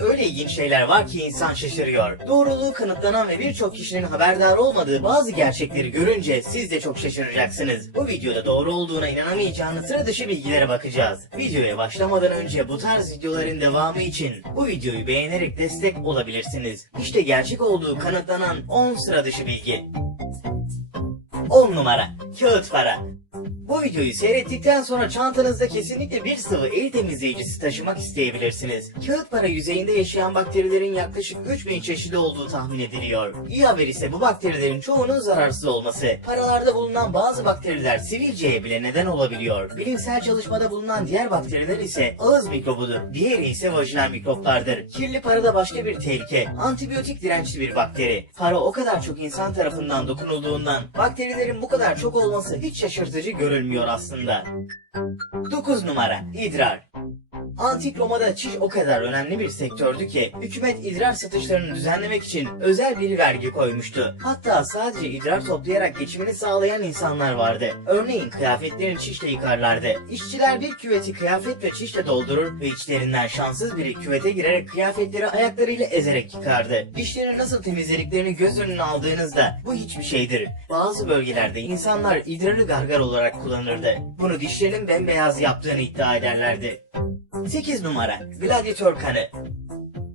Öyle ilginç şeyler var ki insan şaşırıyor. Doğruluğu kanıtlanan ve birçok kişinin haberdar olmadığı bazı gerçekleri görünce siz de çok şaşıracaksınız. Bu videoda doğru olduğuna inanamayacağınız sıra dışı bilgilere bakacağız. Videoya başlamadan önce bu tarz videoların devamı için bu videoyu beğenerek destek olabilirsiniz. İşte gerçek olduğu kanıtlanan 10 sıra dışı bilgi. 10 numara kağıt para. Bu videoyu seyrettikten sonra çantanızda kesinlikle bir sıvı el temizleyicisi taşımak isteyebilirsiniz. Kağıt para yüzeyinde yaşayan bakterilerin yaklaşık 3000 çeşidi olduğu tahmin ediliyor. İyi haber ise bu bakterilerin çoğunun zararsız olması. Paralarda bulunan bazı bakteriler sivilceye bile neden olabiliyor. Bilimsel çalışmada bulunan diğer bakteriler ise ağız mikrobudur. Diğeri ise vajinal mikroplardır. Kirli para da başka bir tehlike. Antibiyotik dirençli bir bakteri. Para o kadar çok insan tarafından dokunulduğundan bakterilerin bu kadar çok olması hiç şaşırtıcı görülmüyor aslında. 9 numara idrar. Antik Roma'da çiş o kadar önemli bir sektördü ki hükümet idrar satışlarını düzenlemek için özel bir vergi koymuştu. Hatta sadece idrar toplayarak geçimini sağlayan insanlar vardı. Örneğin kıyafetlerini çişle yıkarlardı. İşçiler bir küveti kıyafet ve çişle doldurur ve içlerinden şanssız biri küvete girerek kıyafetleri ayaklarıyla ezerek yıkardı. Dişlerini nasıl temizlediklerini göz önüne aldığınızda bu hiçbir şeydir. Bazı bölgelerde insanlar idrarı gargar olarak kullanırdı. Bunu dişlerinin bembeyaz yaptığını iddia ederlerdi. 8 numara. Gladyatör kanı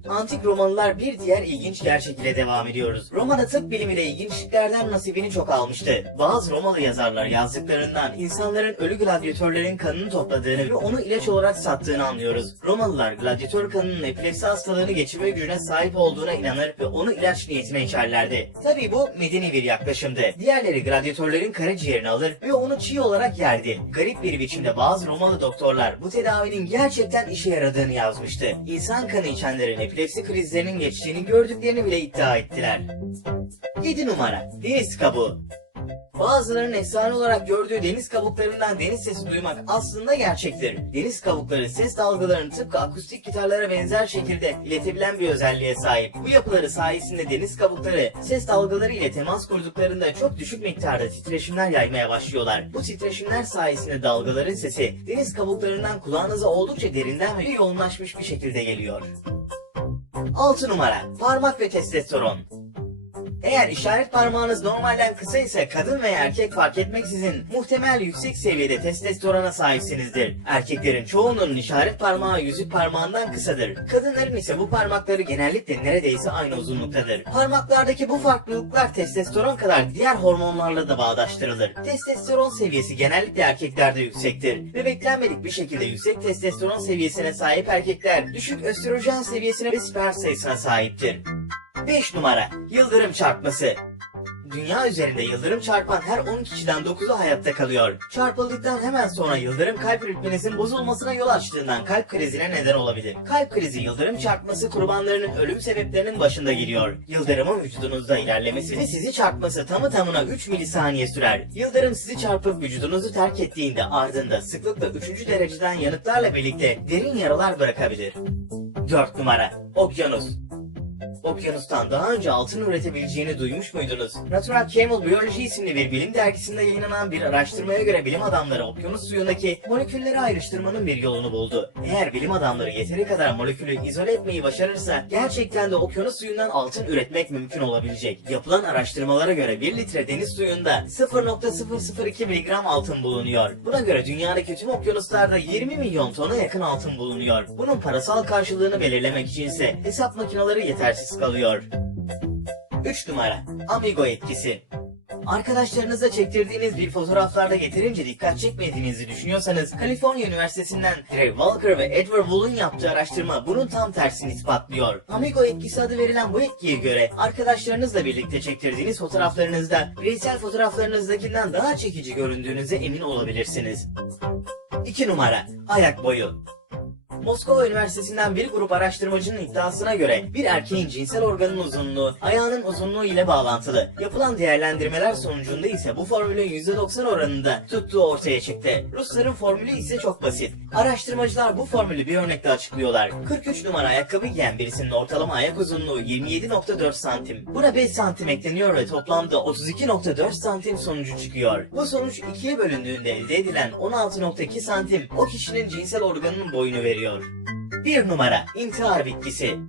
Antik Romalılar bir diğer ilginç gerçek ile devam ediyoruz. Roma'da tıp bilimiyle ilginçliklerden nasibini çok almıştı. Bazı Romalı yazarlar yazdıklarından insanların ölü gladyatörlerin kanını topladığını ve onu ilaç olarak sattığını anlıyoruz. Romalılar gladyatör kanının epilepsi hastalığını geçirme gücüne sahip olduğuna inanır ve onu ilaç niyetine içerlerdi. Tabi bu medeni bir yaklaşımdı. Diğerleri gladyatörlerin karaciğerini alır ve onu çiğ olarak yerdi. Garip bir biçimde bazı Romalı doktorlar bu tedavinin gerçekten işe yaradığını yazmıştı. İnsan kanı içenlerin epilepsi krizlerinin geçtiğini gördüklerini bile iddia ettiler. 7 numara Deniz kabuğu Bazılarının efsane olarak gördüğü deniz kabuklarından deniz sesi duymak aslında gerçektir. Deniz kabukları ses dalgalarını tıpkı akustik gitarlara benzer şekilde iletebilen bir özelliğe sahip. Bu yapıları sayesinde deniz kabukları ses dalgaları ile temas kurduklarında çok düşük miktarda titreşimler yaymaya başlıyorlar. Bu titreşimler sayesinde dalgaların sesi deniz kabuklarından kulağınıza oldukça derinden ve yoğunlaşmış bir şekilde geliyor. 6 numara parmak ve testosteron. Eğer işaret parmağınız normalden kısa ise kadın veya erkek fark etmeksizin muhtemel yüksek seviyede testosterona sahipsinizdir. Erkeklerin çoğunun işaret parmağı yüzük parmağından kısadır. Kadınların ise bu parmakları genellikle neredeyse aynı uzunluktadır. Parmaklardaki bu farklılıklar testosteron kadar diğer hormonlarla da bağdaştırılır. Testosteron seviyesi genellikle erkeklerde yüksektir ve beklenmedik bir şekilde yüksek testosteron seviyesine sahip erkekler düşük östrojen seviyesine ve sperm sayısına sahiptir. 5 numara Yıldırım çarpması Dünya üzerinde yıldırım çarpan her 10 kişiden 9'u hayatta kalıyor. Çarpıldıktan hemen sonra yıldırım kalp ritminizin bozulmasına yol açtığından kalp krizine neden olabilir. Kalp krizi yıldırım çarpması kurbanlarının ölüm sebeplerinin başında geliyor. Yıldırımın vücudunuzda ilerlemesi ve sizi çarpması tamı tamına 3 milisaniye sürer. Yıldırım sizi çarpıp vücudunuzu terk ettiğinde ardında sıklıkla 3. dereceden yanıklarla birlikte derin yaralar bırakabilir. 4 numara Okyanus Okyanustan daha önce altın üretebileceğini duymuş muydunuz? Natural Camel Biology isimli bir bilim dergisinde yayınlanan bir araştırmaya göre bilim adamları okyanus suyundaki molekülleri ayrıştırmanın bir yolunu buldu. Eğer bilim adamları yeteri kadar molekülü izole etmeyi başarırsa gerçekten de okyanus suyundan altın üretmek mümkün olabilecek. Yapılan araştırmalara göre 1 litre deniz suyunda 0.002 mg altın bulunuyor. Buna göre dünyadaki tüm okyanuslarda 20 milyon tona yakın altın bulunuyor. Bunun parasal karşılığını belirlemek içinse hesap makineleri yetersiz kalıyor. 3 numara Amigo etkisi Arkadaşlarınızla çektirdiğiniz bir fotoğraflarda yeterince dikkat çekmediğinizi düşünüyorsanız Kaliforniya Üniversitesi'nden Trey Walker ve Edward Wool'un yaptığı araştırma bunun tam tersini ispatlıyor. Amigo etkisi adı verilen bu etkiye göre arkadaşlarınızla birlikte çektirdiğiniz fotoğraflarınızda bireysel fotoğraflarınızdakinden daha çekici göründüğünüze emin olabilirsiniz. 2 numara Ayak boyu Moskova Üniversitesi'nden bir grup araştırmacının iddiasına göre bir erkeğin cinsel organın uzunluğu ayağının uzunluğu ile bağlantılı. Yapılan değerlendirmeler sonucunda ise bu formülün %90 oranında tuttuğu ortaya çıktı. Rusların formülü ise çok basit. Araştırmacılar bu formülü bir örnekle açıklıyorlar. 43 numara ayakkabı giyen birisinin ortalama ayak uzunluğu 27.4 santim. Buna 5 santim ekleniyor ve toplamda 32.4 santim sonucu çıkıyor. Bu sonuç ikiye bölündüğünde elde edilen 16.2 santim o kişinin cinsel organının boyunu veriyor. 1 numara intihar bitkisi.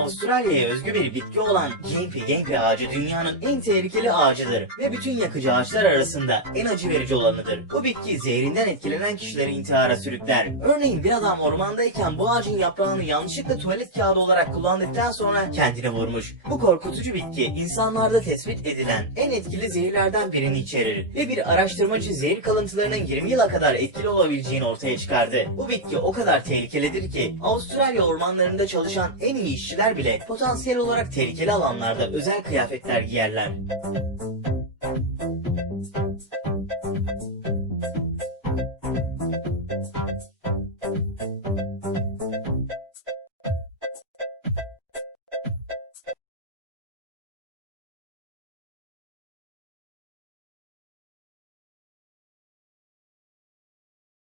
Avustralya'ya özgü bir bitki olan Gimpy Gimpy ağacı dünyanın en tehlikeli ağacıdır ve bütün yakıcı ağaçlar arasında en acı verici olanıdır. Bu bitki zehrinden etkilenen kişileri intihara sürükler. Örneğin bir adam ormandayken bu ağacın yaprağını yanlışlıkla tuvalet kağıdı olarak kullandıktan sonra kendini vurmuş. Bu korkutucu bitki insanlarda tespit edilen en etkili zehirlerden birini içerir ve bir araştırmacı zehir kalıntılarının 20 yıla kadar etkili olabileceğini ortaya çıkardı. Bu bitki o kadar tehlikelidir ki Avustralya ormanlarında çalışan en iyi işçiler bile potansiyel olarak tehlikeli alanlarda özel kıyafetler giyerler.